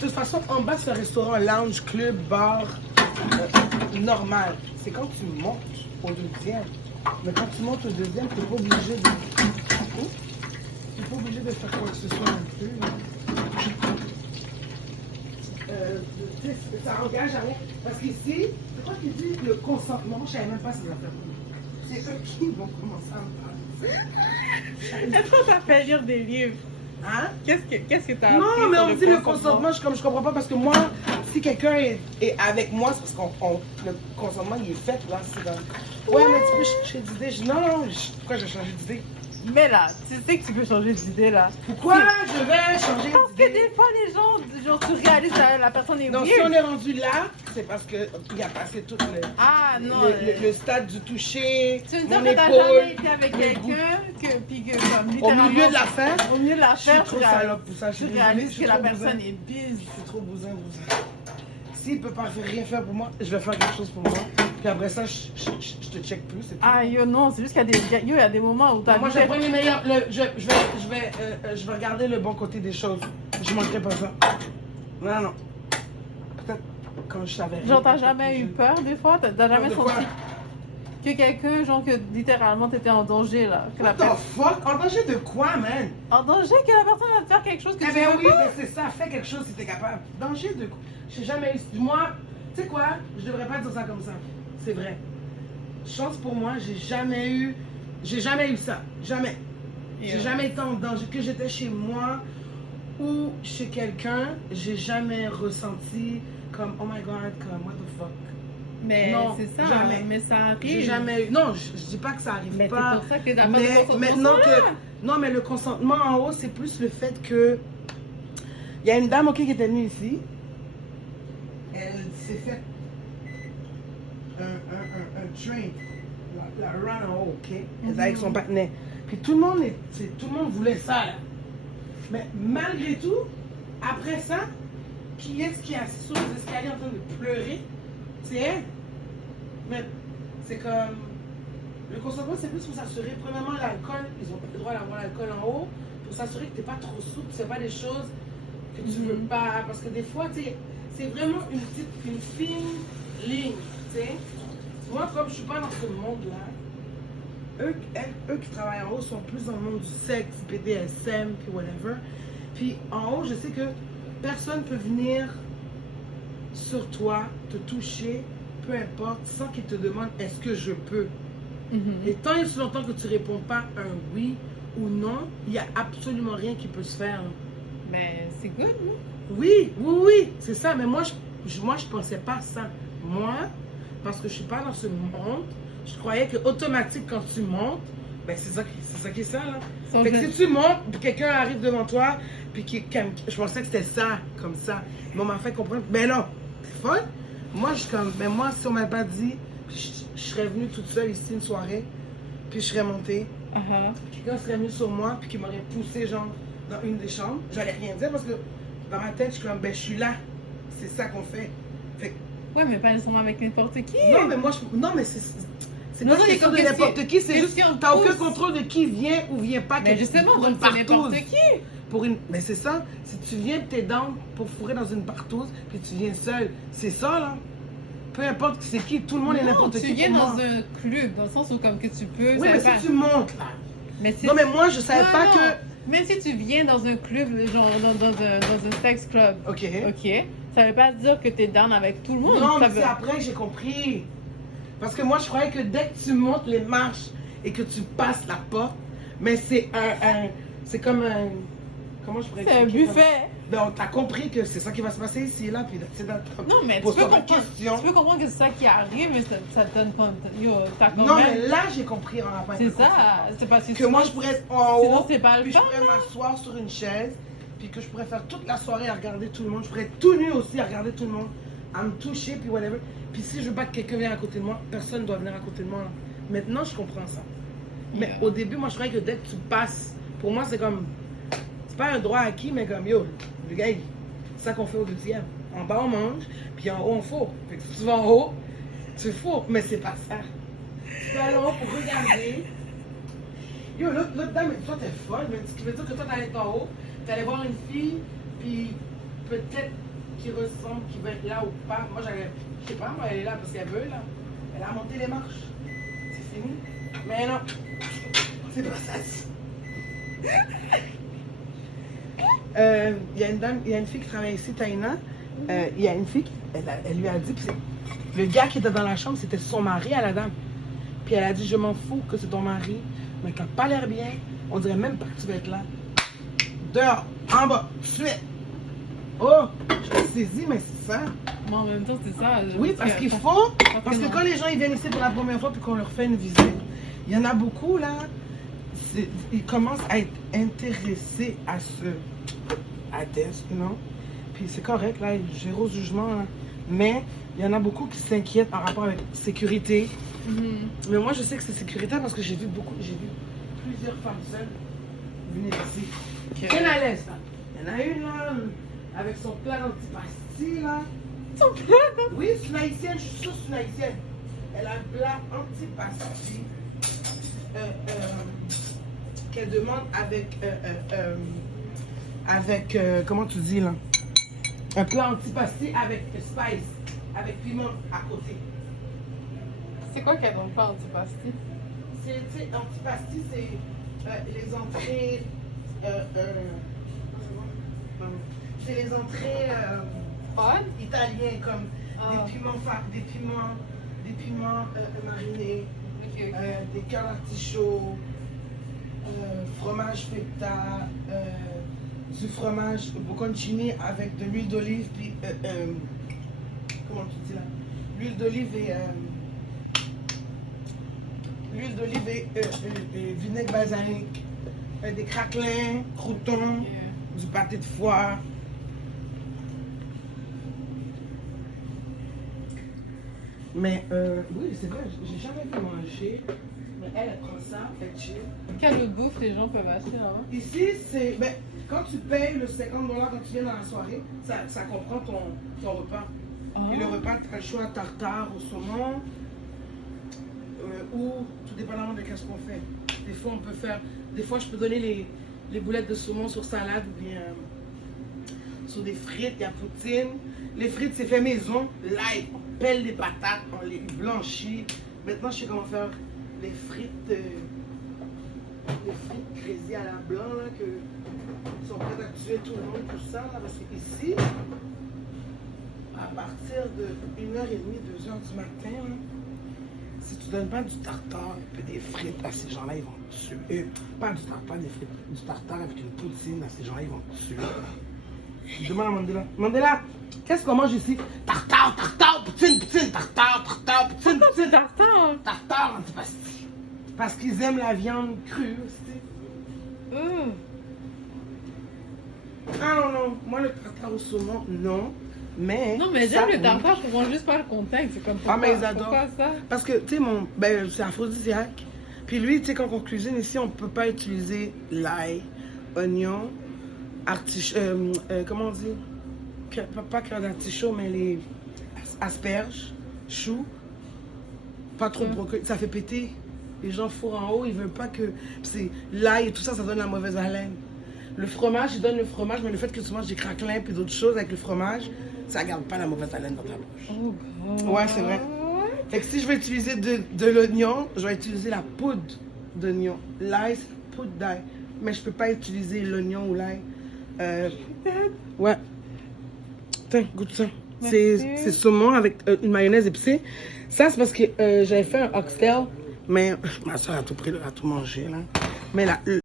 toute façon, en bas, c'est un restaurant, lounge, club, bar, normal. C'est quand tu montes au deuxième. Mais quand tu montes au deuxième, t'es pas obligé de... T'es pas obligé de faire quoi que ce soit non plus. Ça engage à rien. Parce qu'ici, c'est quoi qui dit le consentement? Je savais même pas ces affaires. C'est eux qui vont commencer à me parler. Est-ce qu'on t'a fait lire des livres? Hein? Qu'est-ce que t'as Non, appris mais sur on dit le consentement, je comprends pas parce que moi, si quelqu'un est avec moi, c'est parce que le consentement il est fait là. C'est dans... Ouais, mais tu peux changer d'idée. Non, pourquoi je vais changer d'idée? Mais là, tu sais que tu peux changer d'idée là. Pourquoi je vais changer Parce que d'idée? des fois, les gens, genre, tu réalises que la personne est Donc, si weird. on est rendu là, c'est parce qu'il a passé tout Ah non. le stade du toucher, Tu veux me dire mon que t'as épaule, jamais été avec le goût. quelqu'un, puis que comme Au littéralement. milieu de l'affaire, Au milieu de je suis l'affaire, trop salope pour ça. Je tu suis réalises désolée, je suis que la trop personne bousin. est bise. Je suis trop bousin. S'il peut pas rien faire pour moi, je vais faire quelque chose pour moi. Puis après ça, je te check plus. Ah yo non, c'est juste qu'il y a des moments où t'as Moi, je vais prendre les meilleurs. Je vais regarder le bon côté des choses. Je manquerai pas ça. Non. Peut-être quand je savais. Genre, t'as jamais eu peur des fois? T'as jamais De quoi? senti que quelqu'un, genre, que littéralement t'étais en danger là? Que What the fuck? En danger de quoi, man? En danger que la personne va te faire quelque chose que Eh tu bien veux oui, pas? ben c'est ça. Fais quelque chose si t'es capable. Danger de quoi? J'ai jamais eu. Moi, tu sais quoi? Je devrais pas dire ça comme ça. C'est vrai. Chance pour moi, j'ai jamais eu ça. Jamais. J'ai jamais été en danger. Que j'étais chez moi ou chez quelqu'un, j'ai jamais ressenti comme oh my god, comme what the fuck. Mais Non, c'est ça, jamais. mais ça arrive. J'ai jamais eu. Non, je dis pas que ça arrive Mais pas. c'est pour ça que t'as pas de Mais consentement maintenant là. que. Non, mais le consentement en haut, c'est plus le fait que. Il y a une dame, ok, qui était venue ici. Elle s'est fait un train, la run en haut, ok? Elle était avec son partenaire. Puis tout le monde voulait ça, là. Mais malgré tout, après ça, qui est-ce qui est assis sur les escaliers en train de pleurer? C'est elle. Mais c'est comme. Le consentement, c'est plus pour s'assurer. Premièrement, l'alcool, ils n'ont pas le droit d'avoir l'alcool en haut. Pour s'assurer que tu n'es pas trop sous, que tu ne fais pas des choses que tu veux pas. Parce que des fois, tu sais, c'est vraiment une fine ligne. Tu sais. Moi, comme je ne suis pas dans ce monde-là, eux qui travaillent en haut sont plus dans le monde du sexe, BDSM, puis whatever. Puis en haut, je sais que personne ne peut venir sur toi, te toucher, peu importe, sans qu'ils te demandent est-ce que je peux. Et tant et si longtemps que tu réponds pas un oui ou non, il n'y a absolument rien qui peut se faire. Mais c'est good, non? Oui, c'est ça. Mais moi, je pensais pas ça. Moi, parce que je suis pas dans ce monde, je croyais que automatique quand tu montes, ben c'est ça qui est ça là. Fait que si tu montes, puis quelqu'un arrive devant toi, puis je pensais que c'était ça, comme ça. Mais on m'a fait comprendre. Ben non, c'est fun. Moi, je suis comme, ben moi, si on m'avait pas dit, je serais venue toute seule ici une soirée, puis je serais montée. Quelqu'un serait venu sur moi, puis qui m'aurait poussé, genre, dans une des chambres. J'allais rien dire parce que dans ma tête, je suis comme, ben je suis là. C'est ça qu'on fait. Fait Ouais, mais pas nécessairement avec n'importe qui. non, mais moi, non, mais c'est Non, pas non, question de mais n'importe qui, c'est mais juste si on t'as aucun pousse. contrôle de qui vient ou vient pas. Mais justement, pour donc une c'est n'importe partouze. qui. Mais c'est ça, si tu viens t'es down pour fourrer dans une partouze, puis tu viens seul, c'est ça là. Peu importe c'est qui, tout le monde est Non, n'importe qui. tu viens pour dans moi. un club, dans le sens où comme que tu peux... Oui, ça mais va- si tu montes là. Mais si Non, mais tu- moi, je savais Non, pas non. que. Même si tu viens dans un club, genre dans un sex club, Ok. ok, ça veut pas dire que t'es down avec tout le monde. Non, ça mais c'est après que j'ai compris. Parce que moi, je croyais que dès que tu montes les marches et que tu passes la porte, mais c'est c'est comme un. Comment je pourrais C'est un expliquer ça? buffet. Donc, t'as compris que c'est ça qui va se passer ici, là, puis c'est dans. Non, mais tu peux, Pose-toi pas de comprendre, questions. tu peux comprendre que c'est ça qui arrive, mais ça te donne pas... Yo, t'as quand Non, même... mais là, j'ai compris en rapport avec C'est le ça, concept. c'est parce que... Que moi, je pourrais être en sinon, haut, c'est pas le puis je fun, pourrais là. m'asseoir sur une chaise, puis que je pourrais faire toute la soirée à regarder tout le monde. Je pourrais être tout nu aussi à regarder tout le monde, à me toucher, puis whatever. Puis si je veux pas que quelqu'un vienne à côté de moi, personne ne doit venir à côté de moi. Là. Maintenant, je comprends ça. Mais Yeah. au début, moi, je croyais que dès que tu passes, pour moi, c'est comme. C'est pas un droit acquis, mais comme yo, le gars, c'est ça qu'on fait au deuxième. En bas, on mange, puis en haut, on fourre. Fait que si tu vas en haut, tu fourres, mais c'est pas ça. Tu vas en haut pour regarder. Yo, l'autre dame, toi, t'es folle, mais ce qui veut dire que toi, t'allais être en haut, t'allais voir une fille, puis peut-être qui ressemble, qui va être là ou pas. Moi, je sais pas, moi, elle est là parce qu'elle veut, là. Elle a monté les marches. C'est fini. Mais non, c'est pas ça. Il y a une dame, il y a une fille qui travaille ici, Taïna. Il y a une fille, elle lui a dit, puis le gars qui était dans la chambre, c'était son mari à la dame. Puis elle a dit, je m'en fous que c'est ton mari, mais t'as pas l'air bien, on dirait même pas que tu vas être là. Dehors, en bas, suite. Oh, je me saisis, mais c'est ça. Mais en même temps, c'est ça. Oui, parce qu'il faut, parce que quand les gens ils viennent ici pour la première fois puis qu'on leur fait une visite, il y en a beaucoup là, ils commencent à être intéressés à this, you know. Puis c'est correct, là, j'ai zéro jugement, là. Mais il y en a beaucoup qui s'inquiètent en rapport avec sécurité. Mais moi, je sais que c'est sécuritaire parce que j'ai vu plusieurs femmes seules venir ici. Bien à l'aise, là. Il y en a une, là, avec son plat d'antipasti, là. Son plat? Oui, c'est une haïtienne, je suis sûre que c'est une haïtienne. Elle a un plat antipasti qu'elle demande avec comment tu dis, là? Un plat antipasti avec spice, avec piment à côté. C'est quoi qu'elle donne pas antipasti? C'est antipasti, c'est les entrées. C'est les entrées italiennes comme des piments marinés, des cœurs d'artichaut, fromage feta, du fromage bocconcini avec de l'huile d'olive, puis comment tu dis là? L'huile d'olive et vinaigre balsamique, des craquelins, croutons, du pâté de foie. Mais oui, c'est vrai, j'ai jamais vu manger. Mais elle prend ça, fait chill. Quelle autre bouffe les gens peuvent acheter là-bas? Ici, c'est. Ben, quand tu payes le 50$ quand tu viens dans la soirée, ça comprend ton repas. Et le repas, tu as le choix tartare au saumon. Ou tout dépendamment de qu'est-ce qu'on fait. Des fois, on peut faire. Des fois, je peux donner les boulettes de saumon sur salade ou bien sur des frites, il y a poutine. Les frites, c'est fait maison. L'ail, on pèle des patates, on les blanchit. Maintenant, je sais comment faire les frites crazy à la blanc, là, qui sont prêtes à tuer tout le monde, tout ça. Là, parce que ici, à partir de 1h30, 2h du matin, là, si tu donnes pas du tartare et puis des frites à ces gens-là, ils vont te tuer. Pas du tartare, des frites, du tartare avec une poutine à ces gens-là, ils vont te tuer. Je demande à Mandela. Mandela, qu'est-ce qu'on mange ici? Tartare, tartare, poutine, poutine, tartare, tartare, poutine, poutine. Tartare? Tartare antipasti. Parce qu'ils aiment la viande crue aussi. Ah non, non, moi le tartare au saumon, non. Mais. Non, mais j'aime le tartare, je comprends juste pas le contexte. C'est comme pourquoi, mais ils adorent. Pourquoi ça? Parce que, tu sais, c'est aphrodisiaque. Puis lui, tu sais, quand on cuisine ici, on peut pas utiliser l'ail, oignon, comment on dit? Pas cœur d'artichaut, mais les asperges, choux. Pas trop brocoli. Ça fait péter. Les gens fourrent en haut, ils veulent pas que. C'est l'ail et tout ça, ça donne la mauvaise haleine. Le fromage, ils donnent le fromage, mais le fait que tu manges des craquelins puis d'autres choses avec le fromage, ça garde pas la mauvaise haleine dans ta bouche. Oh God. Ouais, c'est vrai. Fait que si je vais utiliser de l'oignon, je vais utiliser la poudre d'oignon. L'ail, c'est la poudre d'ail. Mais je peux pas utiliser l'oignon ou l'ail. Ouais. Tiens, goûte ça. C'est saumon avec une mayonnaise épicée. Ça, c'est parce que j'avais fait un oxtail, mais ma soeur a tout pris, a tout mangé, là. Mais là,